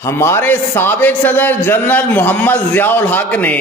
ہمارے سابق صدر جنرل محمد ضیاء الحق نے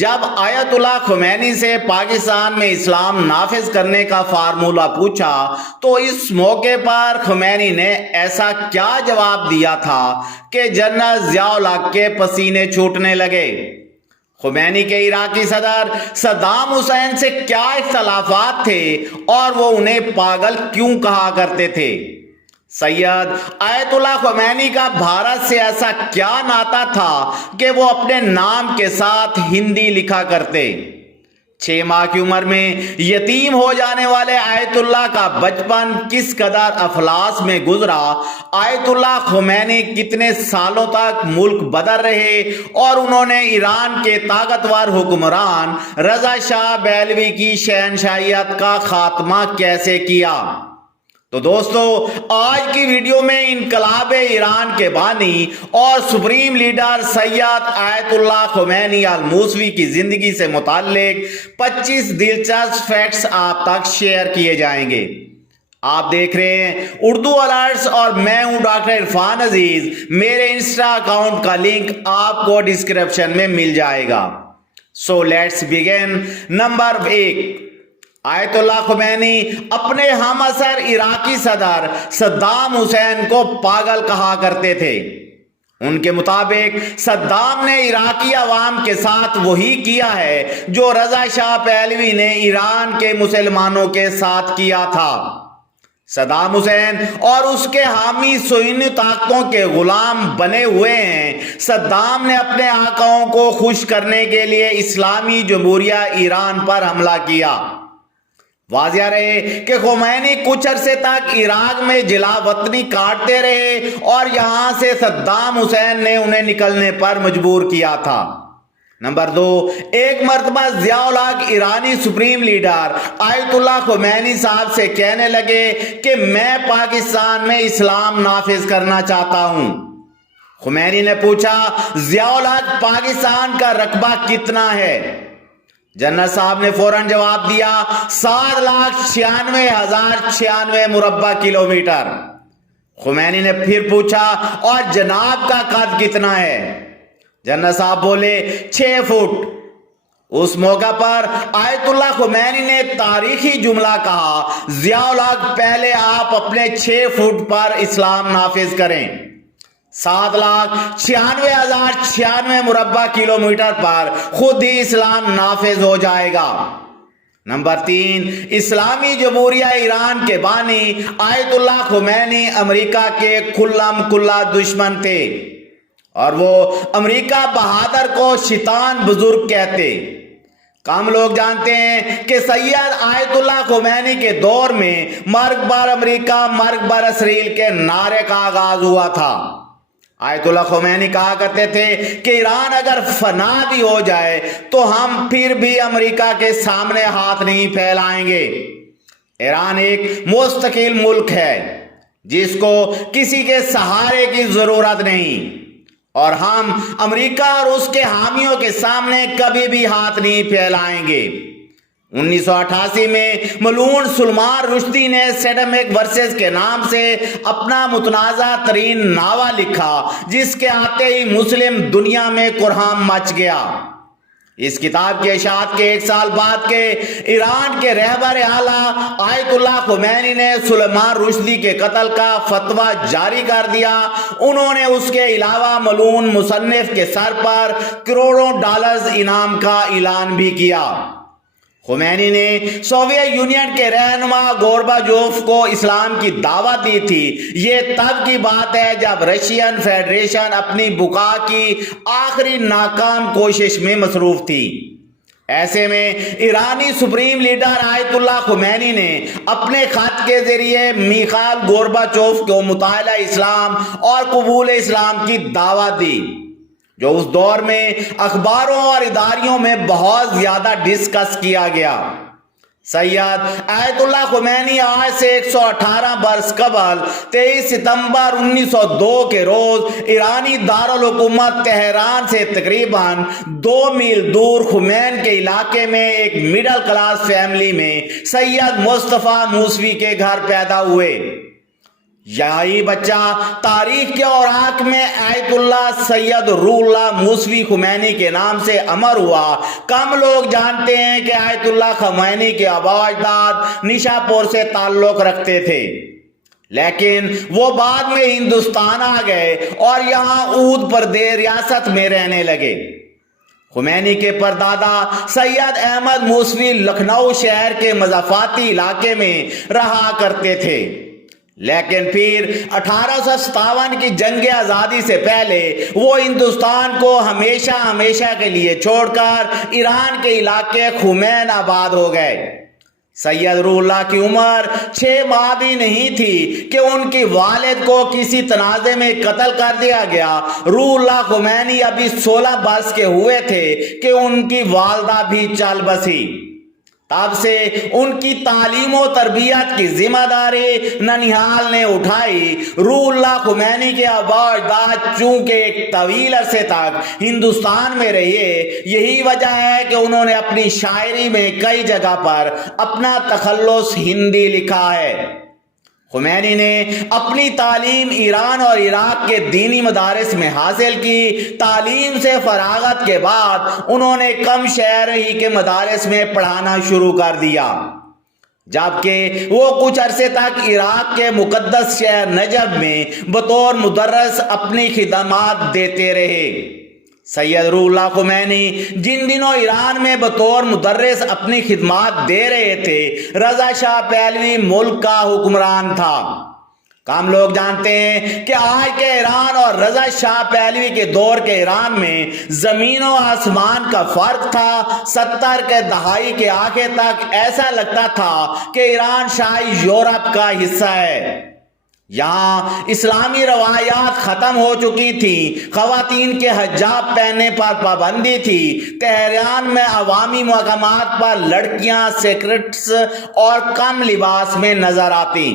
جب آیت اللہ خمینی سے پاکستان میں اسلام نافذ کرنے کا فارمولہ پوچھا تو اس موقع پر خمینی نے ایسا کیا جواب دیا تھا کہ جنرل ضیاء الحق کے پسینے چھوٹنے لگے۔ خمینی کے عراقی صدر صدام حسین سے کیا اختلافات تھے اور وہ انہیں پاگل کیوں کہا کرتے تھے؟ سید آیت اللہ خمینی کا بھارت سے ایسا کیا ناتا تھا کہ وہ اپنے نام کے ساتھ ہندی لکھا کرتے؟ 6 ماہ کی عمر میں یتیم ہو جانے والے آیت اللہ کا بچپن کس قدر افلاس میں گزرا؟ آیت اللہ خمینی کتنے سالوں تک ملک بدر رہے اور انہوں نے ایران کے طاقتور حکمران رضا شاہ بہلوی کی شہنشاہیت کا خاتمہ کیسے کیا؟ تو دوستو، آج کی ویڈیو میں انقلاب ایران کے بانی اور سپریم لیڈر سید آیت اللہ خمینی الموسوی کی زندگی سے متعلق 25 دلچسپ فیکٹس آپ تک شیئر کیے جائیں گے۔ آپ دیکھ رہے ہیں اردو الرٹس اور میں ہوں ڈاکٹر عرفان عزیز۔ میرے انسٹا اکاؤنٹ کا لنک آپ کو ڈسکرپشن میں مل جائے گا۔ So let's begin. نمبر 1، آیت اللہ خمینی اپنے ہم اثر عراقی صدر صدام حسین کو پاگل کہا کرتے تھے۔ ان کے مطابق صدام نے عراقی عوام کے ساتھ وہی کیا ہے جو رضا شاہ پہلوی نے ایران کے مسلمانوں کے ساتھ کیا تھا۔ صدام حسین اور اس کے حامی صہیونی طاقتوں کے غلام بنے ہوئے ہیں۔ صدام نے اپنے آقاؤں کو خوش کرنے کے لیے اسلامی جمہوریہ ایران پر حملہ کیا۔ واضح رہے کہ خمینی کچھ عرصے تک عراق میں جلا وطنی کاٹتے رہے اور یہاں سے صدام حسین نے انہیں نکلنے پر مجبور کیا تھا۔ نمبر 2، ایک مرتبہ ضیاء الحق ایرانی سپریم لیڈر آیت اللہ خمینی صاحب سے کہنے لگے کہ میں پاکستان میں اسلام نافذ کرنا چاہتا ہوں۔ خمینی نے پوچھا، ضیاء الحق پاکستان کا رقبہ کتنا ہے؟ جنرل صاحب نے فوراً جواب دیا، 7,96,096 مربع کلومیٹر۔ خمینی نے پھر پوچھا، اور جناب کا قد کتنا ہے؟ جنرل صاحب بولے، 6 فٹ۔ اس موقع پر آیت اللہ خمینی نے تاریخی جملہ کہا، ضیاء الحق پہلے آپ اپنے 6 فٹ پر اسلام نافذ کریں۔ 7,96,096 مربع کلومیٹر پر خود ہی اسلام نافذ ہو جائے گا۔ نمبر 3، اسلامی جمہوریہ ایران کے بانی آیت اللہ خمینی امریکہ کے کھلم کھلا دشمن تھے اور وہ امریکہ بہادر کو شیطان بزرگ کہتے۔ کم لوگ جانتے ہیں کہ سید آیت اللہ خمینی کے دور میں مرگ بر امریکہ مرگ بر اسرائیل کے نعرے کا آغاز ہوا تھا۔ آیت اللہ خمینی کہا کرتے تھے کہ ایران اگر فنا بھی ہو جائے تو ہم پھر بھی امریکہ کے سامنے ہاتھ نہیں پھیلائیں گے۔ ایران ایک مستقل ملک ہے جس کو کسی کے سہارے کی ضرورت نہیں، اور ہم امریکہ اور اس کے حامیوں کے سامنے کبھی بھی ہاتھ نہیں پھیلائیں گے۔ 1988 میں ملعون سلمان رشدی نے سیڈمک ورسز کے نام سے اپنا متنازع ترین ناول لکھا، جس کے آتے ہی مسلم دنیا میں کوہرام مچ گیا۔ اس کتاب کی اشاعت کے 1 سال بعد کے ایران کے رہبر اعلیٰ آیت اللہ خمینی نے سلمان رشدی کے قتل کا فتویٰ جاری کر دیا۔ انہوں نے اس کے علاوہ ملعون مصنف کے سر پر کروڑوں ڈالرز انعام کا اعلان بھی کیا۔ خمینی نے سوویت یونین کے رہنما گورباچوف کو اسلام کی دعوت دی تھی۔ یہ تب کی بات ہے جب رشین فیڈریشن اپنی بقا کی آخری ناکام کوشش میں مصروف تھی۔ ایسے میں ایرانی سپریم لیڈر آیت اللہ خمینی نے اپنے خط کے ذریعے میخائیل گورباچوف کو مطالعہ اسلام اور قبول اسلام کی دعوت دی، جو اس دور میں اخباروں اور اداریوں میں بہت زیادہ ڈسکس کیا گیا۔ سید آیت اللہ خمینی آج سے 118 برس قبل 23 ستمبر 1902 کے روز ایرانی دارالحکومت تہران سے تقریباً 2 میل دور خمین کے علاقے میں ایک مڈل کلاس فیملی میں سید مصطفیٰ موسوی کے گھر پیدا ہوئے۔ یہی بچہ تاریخ کے اوراق میں آیت اللہ سید روح اللہ موسوی خمینی کے نام سے امر ہوا۔ کم لوگ جانتے ہیں کہ آیت اللہ خمینی کے آباء و اجداد نشاپور سے تعلق رکھتے تھے، لیکن وہ بعد میں ہندوستان آ گئے اور یہاں اود پردے ریاست میں رہنے لگے۔ خمینی کے پردادا سید احمد موسوی لکھنؤ شہر کے مضافاتی علاقے میں رہا کرتے تھے، لیکن پھر 1857 کی جنگ آزادی سے پہلے وہ ہندوستان کو ہمیشہ کے لیے چھوڑ کر ایران کے علاقے خمین آباد ہو گئے۔ سید روح اللہ کی عمر 6 ماہ بھی نہیں تھی کہ ان کی والد کو کسی تنازع میں قتل کر دیا گیا۔ روح اللہ خمینی ابھی 16 برس کے ہوئے تھے کہ ان کی والدہ بھی چل بسی۔ تب سے ان کی تعلیم و تربیت کی ذمہ داری ننیحال نے اٹھائی۔ روح اللہ خمینی کے آباء و اجداد چونکہ ایک طویل عرصے تک ہندوستان میں رہے، یہی وجہ ہے کہ انہوں نے اپنی شاعری میں کئی جگہ پر اپنا تخلص ہندی لکھا ہے۔ خمینی نے اپنی تعلیم ایران اور عراق کے دینی مدارس میں حاصل کی۔ تعلیم سے فراغت کے بعد انہوں نے کم شہر ہی کے مدارس میں پڑھانا شروع کر دیا، جبکہ وہ کچھ عرصے تک عراق کے مقدس شہر نجف میں بطور مدرس اپنی خدمات دیتے رہے۔ سید روح اللہ خمینی جن دنوں ایران میں بطور مدرس اپنی خدمات دے رہے تھے، رضا شاہ پہلوی ملک کا حکمران تھا۔ کم لوگ جانتے ہیں کہ آج کے ایران اور رضا شاہ پہلوی کے دور کے ایران میں زمین و آسمان کا فرق تھا۔ 70 کے دہائی کے آخر تک ایسا لگتا تھا کہ ایران شاہی یورپ کا حصہ ہے۔ یہاں اسلامی روایات ختم ہو چکی تھیں، خواتین کے حجاب پہننے پر پابندی تھی، تہران میں عوامی مقامات پر لڑکیاں سیکرٹس اور کم لباس میں نظر آتی،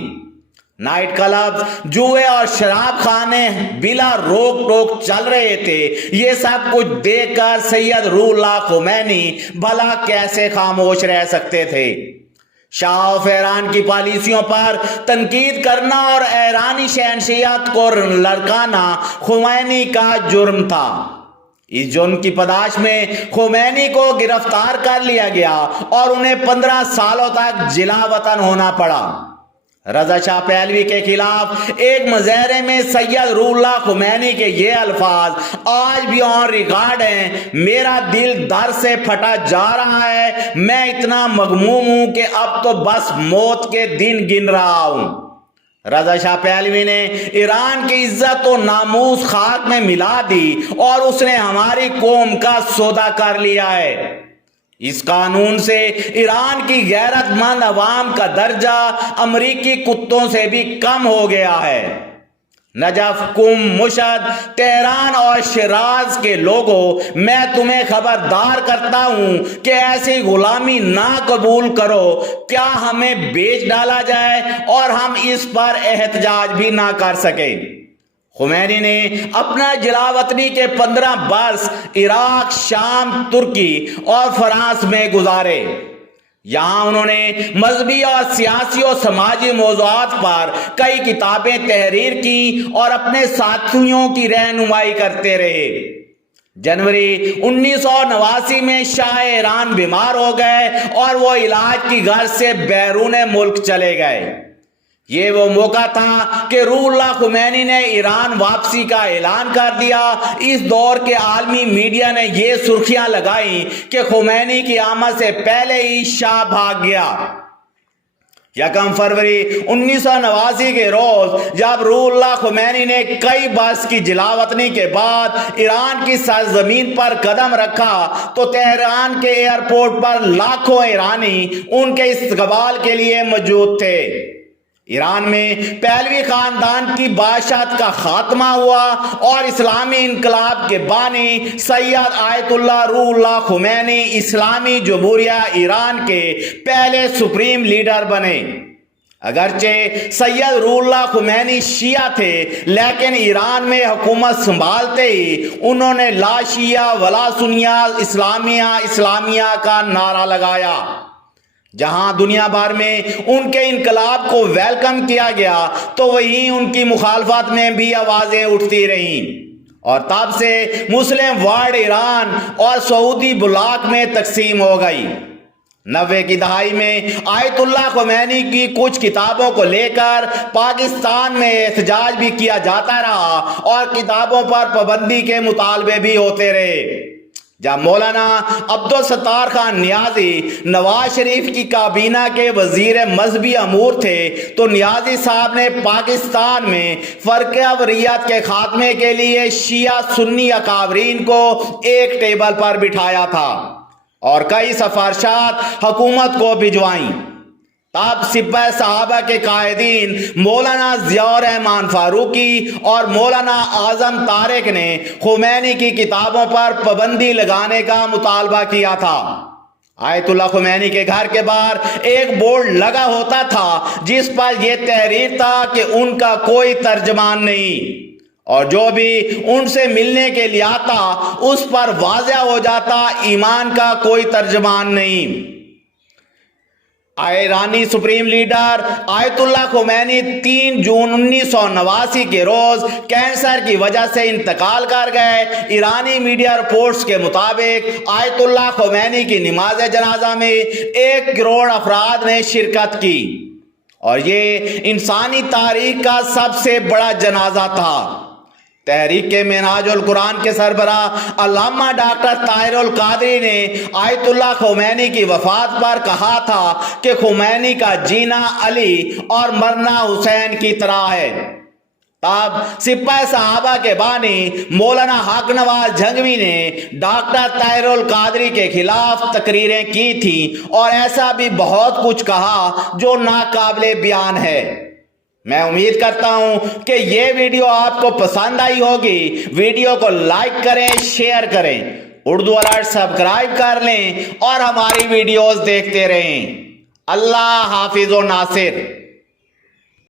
نائٹ کلب، جوئے اور شراب خانے بلا روک ٹوک چل رہے تھے۔ یہ سب کچھ دیکھ کر سید روح اللہ خمینی بھلا کیسے خاموش رہ سکتے تھے؟ شاہ و ایران کی پالیسیوں پر تنقید کرنا اور ایرانی شہنشاہیت کو لڑکانا خمینی کا جرم تھا۔ اس جرم کی پاداش میں خمینی کو گرفتار کر لیا گیا اور انہیں 15 سالوں تک جلا وطن ہونا پڑا۔ رضا شاہ پہلوی کے خلاف ایک مظاہرے میں سید روح اللہ خمینی کے یہ الفاظ آج بھی آن ریکارڈ ہیں: میرا دل درد سے پھٹا جا رہا ہے، میں اتنا مغموم ہوں کہ اب تو بس موت کے دن گن رہا ہوں۔ رضا شاہ پہلوی نے ایران کی عزت و ناموس خاک میں ملا دی اور اس نے ہماری قوم کا سودا کر لیا ہے۔ اس قانون سے ایران کی غیرت مند عوام کا درجہ امریکی کتوں سے بھی کم ہو گیا ہے۔ نجف، قم، مشہد، تہران اور شیراز کے لوگوں، میں تمہیں خبردار کرتا ہوں کہ ایسی غلامی نہ قبول کرو، کیا ہمیں بیچ ڈالا جائے اور ہم اس پر احتجاج بھی نہ کر سکیں۔ خمینی نے اپنا جلا وطنی کے 15 برس عراق، شام، ترکی اور فرانس میں گزارے۔ یہاں انہوں نے مذہبی اور سیاسی و سماجی موضوعات پر کئی کتابیں تحریر کی اور اپنے ساتھیوں کی رہنمائی کرتے رہے۔ جنوری 1989 میں شاہ ایران بیمار ہو گئے اور وہ علاج کی غرض سے بیرون ملک چلے گئے۔ یہ وہ موقع تھا کہ روح اللہ خمینی نے ایران واپسی کا اعلان کر دیا۔ اس دور کے عالمی میڈیا نے یہ سرخیاں لگائیں کہ خمینی کی آمد سے پہلے ہی شاہ بھاگ گیا۔ 1 فروری 1989 کے روز جب روح اللہ خمینی نے کئی برس کی جلاوطنی کے بعد ایران کی سرزمین پر قدم رکھا تو تہران کے ایئرپورٹ پر لاکھوں ایرانی ان کے استقبال کے لیے موجود تھے۔ ایران میں پہلوی خاندان کی بادشاہت کا خاتمہ ہوا اور اسلامی انقلاب کے بانی سید آیت اللہ روح اللہ خمینی اسلامی جمہوریہ ایران کے پہلے سپریم لیڈر بنے۔ اگرچہ سید روح اللہ خمینی شیعہ تھے، لیکن ایران میں حکومت سنبھالتے ہی انہوں نے لا شیعہ ولا سنیہ اسلامیہ کا نعرہ لگایا۔ جہاں دنیا بھر میں ان کے انقلاب کو ویلکم کیا گیا تو وہیں ان کی مخالفت میں بھی آوازیں اٹھتی رہیں، اور تب سے مسلم ورلڈ ایران اور سعودی بلاک میں تقسیم ہو گئی۔ 90 کی دہائی میں آیت اللہ خمینی کی کچھ کتابوں کو لے کر پاکستان میں احتجاج بھی کیا جاتا رہا اور کتابوں پر پابندی کے مطالبے بھی ہوتے رہے۔ جب مولانا عبدالستار خان نیازی نواز شریف کی کابینہ کے وزیر مذہبی امور تھے تو نیازی صاحب نے پاکستان میں فرقہ واریت کے خاتمے کے لیے شیعہ سنی اکابرین کو ایک ٹیبل پر بٹھایا تھا اور کئی سفارشات حکومت کو بھجوائیں۔ تب سپہ صحابہ کے قائدین مولانا ضیاء الرحمن فاروقی اور مولانا اعظم طارق نے خمینی کی کتابوں پر پابندی لگانے کا مطالبہ کیا تھا۔ آیت اللہ خمینی کے گھر کے باہر ایک بورڈ لگا ہوتا تھا جس پر یہ تحریر تھا کہ ان کا کوئی ترجمان نہیں، اور جو بھی ان سے ملنے کے لیے آتا اس پر واضح ہو جاتا ایمان کا کوئی ترجمان نہیں۔ ایرانی سپریم لیڈر آیت اللہ خمینی 3 جون 1989 کے روز کینسر کی وجہ سے انتقال کر گئے۔ ایرانی میڈیا رپورٹس کے مطابق آیت اللہ خمینی کی نماز جنازہ میں 1 کروڑ افراد نے شرکت کی، اور یہ انسانی تاریخ کا سب سے بڑا جنازہ تھا۔ تحریک منہاج القرآن کے سربراہ علامہ ڈاکٹر طاہر القادری نے آیت اللہ خمینی کی وفات پر کہا تھا کہ خمینی کا جینا علی اور مرنا حسین کی طرح ہے۔ تب سپہ صحابہ کے بانی مولانا حق نواز جھنگوی نے ڈاکٹر طاہر القادری کے خلاف تقریریں کی تھیں اور ایسا بھی بہت کچھ کہا جو ناقابل بیان ہے۔ میں امید کرتا ہوں کہ یہ ویڈیو آپ کو پسند آئی ہوگی۔ ویڈیو کو لائک کریں، شیئر کریں، اردو الرٹ سبسکرائب کر لیں اور ہماری ویڈیوز دیکھتے رہیں۔ اللہ حافظ و ناصر۔